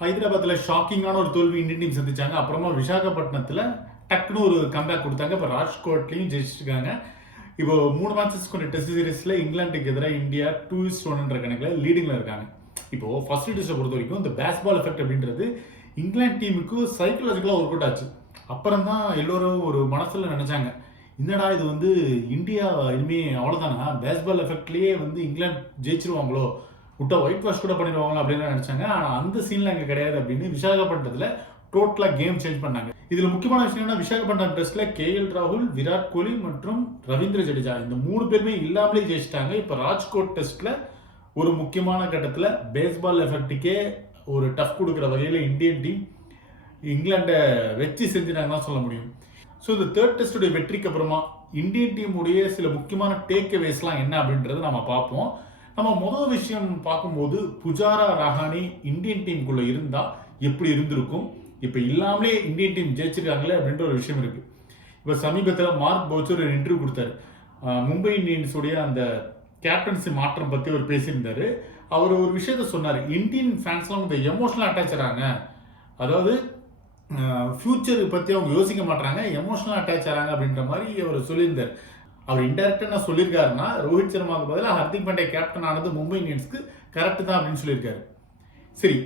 ஹைதராபாத்தில் ஷாக்கிங்கான ஒரு தோல்வி இந்தியன் டீம் சந்திச்சாங்க. அப்புறமா விசாகப்பட்டினத்தில் டக்குன்னு ஒரு கம்பேக் கொடுத்தாங்க. இப்போ ராஜ்கோட்லையும் ஜெயிச்சிருக்காங்க. இப்போ 3 மேட்சஸ் கொண்ட டெஸ்ட் சீரீஸில் இங்கிலாந்துக்கு எதிராக இந்தியா 2-1 கணக்கில் லீடிங்கில் இருக்காங்க. இப்போ ஃபர்ஸ்ட் டெஸ்ட்டை பொறுத்த வரைக்கும் இந்த பேஸ்பால் எஃபெக்ட் அப்படின்றது இங்கிலாந்து டீமுக்கு சைக்கலாஜிக்கலாக ஒர்க் அவுட் ஆச்சு. அப்புறம் தான் எல்லோரும் ஒரு மனசில் நினைச்சாங்க, என்னடா இது வந்து இந்தியா இனிமே அவ்வளோதானா, பேஸ்பால் எஃபெக்ட்லேயே வந்து இங்கிலாந்து ஜெயிச்சிருவாங்களோ, விட்டா ஒயிட் வாஷ் கூட பண்ணிடுவாங்களோ அப்படின்னு நினைச்சாங்க. ஆனால் அந்த சீன்ல அங்கே கிடையாது அப்படின்னு விசாகப்பட்டினத்தில் டோட்டலாக கேம் சேஞ்ச் பண்ணாங்க. இதில் முக்கியமான விஷயம் என்ன, விசாகப்பட்டினம் டெஸ்ட்டில் KL ராகுல், விராட் கோலி மற்றும் ரவீந்திர ஜடேஜா இந்த 3 பேருமே இல்லாமலே ஜெயிச்சிட்டாங்க. இப்போ ராஜ்கோட் டெஸ்ட்டில் ஒரு முக்கியமான கட்டத்தில் பேஸ்பால் எஃபெக்ட்டுக்கே ஒரு டஃப் கொடுக்குற வகையில் இந்தியன் டீம் இங்கிலாண்டை வெற்றி செஞ்சிட்டாங்கன்னு சொல்ல முடியும். ஸோ இந்த தேர்ட் டெஸ்ட்டுடைய வெற்றிக்கு அப்புறமா இந்தியன் டீமுடைய சில முக்கியமான டேக் அவேஸ்லாம் என்ன அப்படின்றத நம்ம பார்ப்போம். நம்ம முதல் விஷயம் பார்க்கும்போது புஜாரா, ரஹானே இந்தியன் டீமுக்குள்ள இருந்தா எப்படி இருந்திருக்கும், இப்போ இல்லாமலே இந்தியன் டீம் ஜெயிச்சிருக்காங்களே அப்படின்ற ஒரு விஷயம் இருக்கு. இப்போ சமீபத்தில் மார்க் பவுச்சர் ஒரு இன்டர்வியூ கொடுத்தாரு. மும்பை இந்தியன்ஸுடைய அந்த கேப்டன்சி மாற்றம் பற்றி அவர் பேசியிருந்தாரு. அவர் ஒரு விஷயத்த சொன்னார், இந்தியன் ஃபேன்ஸ்லாம் கொஞ்சம் எமோஷனலாக அட்டாச் ஆகிறாங்க, அதாவது ஃபியூச்சர் பற்றி அவங்க யோசிக்க மாட்டாங்க, எமோஷனலாக அட்டாச் ஆகிறாங்க அப்படின்ற மாதிரி அவர் சொல்லியிருந்தார். அவர் இன்டெரக்டாக என்ன சொல்லியிருக்காருன்னா, ரோஹித் சர்மாவுக்கு பதிலாக ஹர்திக் பாண்டியா கேப்டன் ஆனது மும்பை இந்தியன்ஸ்க்கு கரெக்டு தான் அப்படின்னு சொல்லியிருக்காரு. சரி,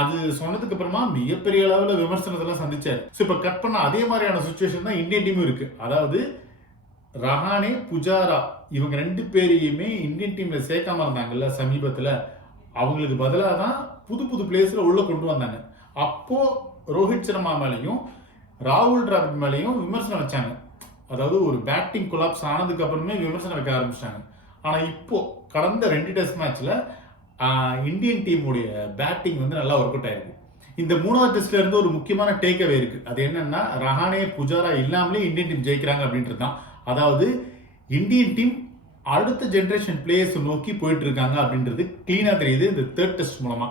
அது சொன்னதுக்கு அப்புறமா மிகப்பெரிய அளவில் விமர்சனத்தெல்லாம் சந்திச்சார். ஸோ இப்போ கட் பண்ண அதே மாதிரியான சுச்சுவேஷன் தான் இந்தியன் டீமும் இருக்கு. அதாவது ரஹானே, புஜாரா இவங்க 2 பேரையுமே இந்தியன் டீம்ல சேர்க்காம இருந்தாங்கல்ல சமீபத்தில், அவங்களுக்கு பதிலாக தான் புது புது பிளேயர்ஸ்ல உள்ள கொண்டு வந்தாங்க. அப்போ ரோஹித் சர்மா மேலையும் ராகுல் டிராவிட் மேலையும் விமர்சனம் வச்சாங்க. அதாவது ஒரு பேட்டிங் கொலாப்ஸ் ஆனதுக்கு அப்புறமே விமர்சனம் வைக்க ஆரம்பிச்சிட்டாங்க. ஆனால் இப்போ கடந்த 2 டெஸ்ட் மேட்ச்ல இந்தியன் டீமுடைய பேட்டிங் வந்து நல்லா ஒர்க் அவுட் ஆயிருக்கு. இந்த 3வது டெஸ்ட்ல இருந்து ஒரு முக்கியமான டேக் அவே இருக்கு. அது என்னன்னா, ரஹானே, புஜாரா இல்லாமலே இந்தியன் டீம் ஜெயிக்கிறாங்க அப்படின்றது தான். அதாவது இந்தியன் டீம் அடுத்த ஜெனரேஷன் பிளேயர்ஸ் நோக்கி போயிட்டு இருக்காங்க அப்படின்றது கிளீனா தெரியுது இந்த தேர்ட் டெஸ்ட் மூலமா.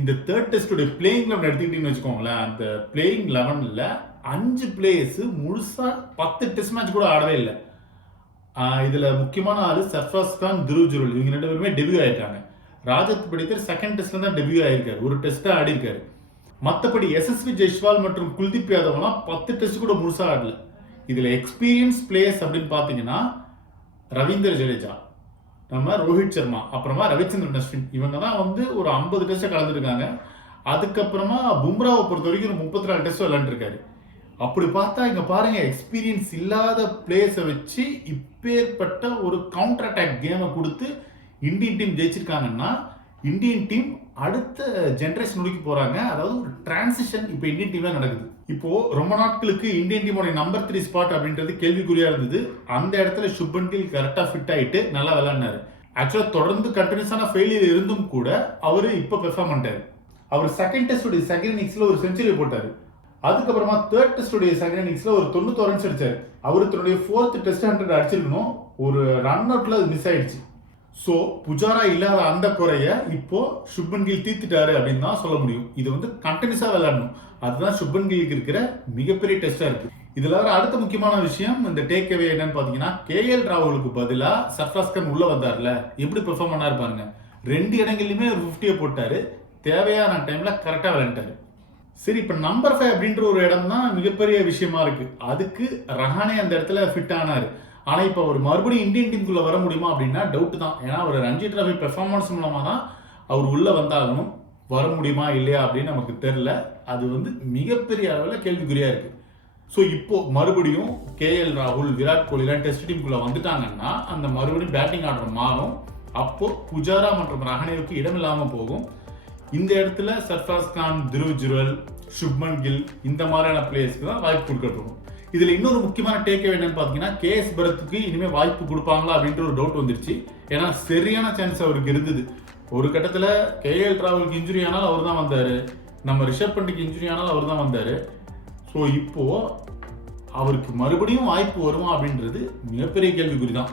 இந்த தேர்ட் டெஸ்டுடைய பிளேயிங் 11 எடுத்துக்கிட்டீங்கன்னு வச்சுக்கோங்களேன், அந்த பிளேயிங் 11ல 5 பிளேயர்ஸ் முழுசா 10 டெஸ்ட் மேட்ச் கூட ஆடவே இல்லை. இதுல முக்கியமான ஆளு சர்ஃபராஸ் கான், துருவ் ஜுரல், இவங்க 2 பேருமே டெபியூ ஆயிட்டாங்க. ராஜத் படித்தர் செகண்ட் டெஸ்ட்ல தான் டெபியூ ஆயிருக்காரு, ஒரு டெஸ்ட் ஆடி இருக்காரு. மற்றபடி SSV ஜெய்ஸ்வால் மற்றும் குல்தீப் யாதவ்லாம் 10 டெஸ்ட் கூட முழுசா ஆடல. இதுல எக்ஸ்பீரியன்ஸ் பிளேயர்ஸ் அப்படின்னு பாத்தீங்கன்னா ரவீந்திர ஜடேஜா, நம்ம ரோஹித் சர்மா, அப்புறமா ரவிச்சந்திரன் அஸ்வின், இவங்க தான் வந்து ஒரு 50 டெஸ்ட்டை கலந்துருக்காங்க. அதுக்கப்புறமா பும்ராவை பொறுத்த வரைக்கும் 34 டெஸ்ட் விளையாண்டுருக்காரு. அப்படி பார்த்தா இங்க பாருங்க, எக்ஸ்பீரியன்ஸ் இல்லாத பிளேயர்ஸை வச்சு இப்பேற்பட்ட ஒரு கவுண்டர் அட்டாக் கேமை கொடுத்து இந்தியன் டீம் ஜெயிச்சிருக்காங்கன்னா, இந்தியன் டீம் அடுத்த ஜெனரேஷன் நோக்கி போறாங்க. அதாவது ஒரு டிரான்சிஷன் இப்போ இந்தியன் டீம்ல நடக்குது. இப்போ ரொம்ப நாட்களுக்கு இந்தியன் டீமோட நம்பர் 3 ஸ்பாட் அப்படின்றது கேள்விக்குறியா இருந்தது. அந்த இடத்துல சுப்மன் கில் கரெக்டா ஃபிட் ஆயிட்டு நல்லா விளையாடினாரு. ஆக்சுவலா தொடர்ந்து கண்டினியூஸான ஃபெயிலியர் இருந்தும் கூட அவரு இப்போ பெர்ஃபார்ம் பண்ணிட்டாரு. அவர் செகண்ட் டெஸ்டுடைய செகண்ட் இன்னிங்ஸ்ல ஒரு செஞ்சுரி போட்டாரு. அதுக்கப்புறமா தேர்ட் டெஸ்டுடைய செகண்ட் இன்னிங்ஸ்ல ஒரு 91 ரன்ஸ் அடிச்சாரு. அவரு தன்னுடைய 4th டெஸ்ட் 100 அடிச்சிருக்கணும், ஒரு ரன் அவுட்ல அது மிஸ் ஆயிடுச்சு. ஸோ புஜாரா இல்லாத அந்த குறைய இப்போ சுப்மன் கில் தீர்த்துட்டாரு அப்படின்னு தான் சொல்ல முடியும். இது வந்து கண்டினியூஸா விளையாடணும், அதுதான் சுப்மன் கில்லுக்கு இருக்கிற மிகப்பெரிய டெஸ்டா இருக்கு. இதுல அடுத்த முக்கியமான விஷயம் இந்த டேக் அவே என்னன்னு பாத்தீங்கன்னா, KL ராகுலுக்கு பதிலா சர்ஃபராஸ் கான் உள்ள வந்தார்ல, எப்படி பெர்ஃபார்ம் பண்ணாரு பாருங்க. 2 இடங்கள்லயுமே ஒரு 50 போட்டாரு, தேவையான டைம்ல கரெக்டா விளையாண்டாரு. சரி, இப்ப நம்பர் 5 அப்படின்ற ஒரு இடம் தான் மிகப்பெரிய விஷயமா இருக்கு. அதுக்கு ரஹானே அந்த இடத்துல ஃபிட் ஆனாரு. ஆனா இப்ப அவர் மறுபடியும் இந்தியன் டீமுக்குள்ள வர முடியுமா அப்படின்னா டவுட் தான். ஏன்னா அவர் ரஞ்சி டிராபி பெர்ஃபார்மன்ஸ் மூலமா தான் அவர் உள்ள வந்தாகணும். வர முடியுமா இல்லையா அப்படின்னு நமக்கு தெரியல. அது வந்து மிகப்பெரிய அளவில் கேள்விக்குறியா இருக்கு. ஸோ இப்போ மறுபடியும் KL ராகுல், விராட் கோலிலாம் டெஸ்ட் டீமுக்குள்ள வந்துட்டாங்கன்னா அந்த மறுபடியும் பேட்டிங் ஆர்டர் மாறும். அப்போ புஜாரா மற்றும் ரஹானேவுக்கு இடம் இல்லாம போகும். இந்த இடத்துல சர்ஃபராஸ் கான், துருவ் ஜுரல், சுப்மன் கில் இந்த மாதிரியான பிளேயர்ஸ்க்கு தான் வாய்ப்பு கொடுக்கப்படும். இதுல இன்னொரு முக்கியமான டேக் அவே என்னன்னு பாத்தீங்கன்னா, KS பரத்துக்கு இனிமே வாய்ப்பு கொடுப்பாங்களா அப்படின்ற ஒரு டவுட் வந்துருச்சு. ஏன்னா சரியான சான்ஸ் அவருக்கு இருந்தது. ஒரு கட்டத்துல KL ராகுலுக்கு இன்ஜுரி ஆனால் அவர் தான் வந்தாரு, நம்ம ரிஷப் பண்ட்டுக்கு இன்ஜுரி ஆனால் அவர் தான் வந்தாரு. ஸோ இப்போ அவருக்கு மறுபடியும் வாய்ப்பு வருமா அப்படின்றது மிகப்பெரிய கேள்விக்குறி தான்.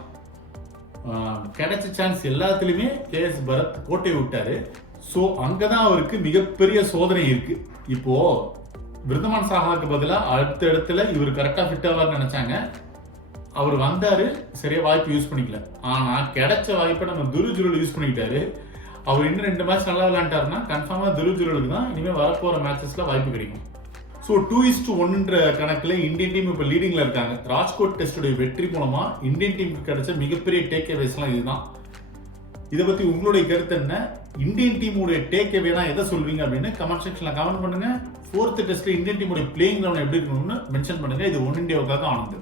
கிடைச்ச சான்ஸ் எல்லாத்துலயுமே KS பரத் கோட்டை விட்டாரு. ஸோ அங்கதான் அவருக்கு மிகப்பெரிய சோதனை இருக்கு. இப்போ விருதமான் சாஹாக்கு பதிலாக அடுத்த இடத்துல இவர் கரெக்டா ஃபிட் ஆவார்னு நினைச்சாங்க. அவர் வந்தாரு, சரியா வாய்ப்பு யூஸ் பண்ணிக்கல. ஆனா கிடைச்ச வாய்ப்பை நம்ம துருவ் ஜுரல் யூஸ் பண்ணிக்கிட்டாரு. அவர் இன்னும் 2 மேட்ச் நல்லா விளையாண்டாருன்னா கன்ஃபார்மாக துருதுருக்கு தான் இனிமேல் வரப்போகிற மேட்சஸில் வாய்ப்பு கிடைக்கும். ஸோ 2-1ன்ற கணக்கில் இந்தியன் டீம் இப்போ லீடிங்கில் இருக்காங்க. ராஜ்கோட் டெஸ்டுடைய வெற்றி மூலமாக இந்தியன் டீமுக்கு கிடைச்ச மிகப்பெரிய டேக் அவேஸ்லாம் இதுதான். இதை பற்றி உங்களுடைய கருத்து என்ன? இந்தியன் டீமுடைய டேக் அவேனா எதை சொல்வீங்க அப்படின்னு கமெண்ட் செக்ஷனில் கமெண்ட் பண்ணுங்கள். 4th டெஸ்ட்டில் இந்தியன் டீமுடைய பிளேயிங் கிரவுண்ட் எப்படி இருக்கணும்னு மென்ஷன் பண்ணுங்கள். இது ஒன் இந்தியாவுக்காக ஆனது.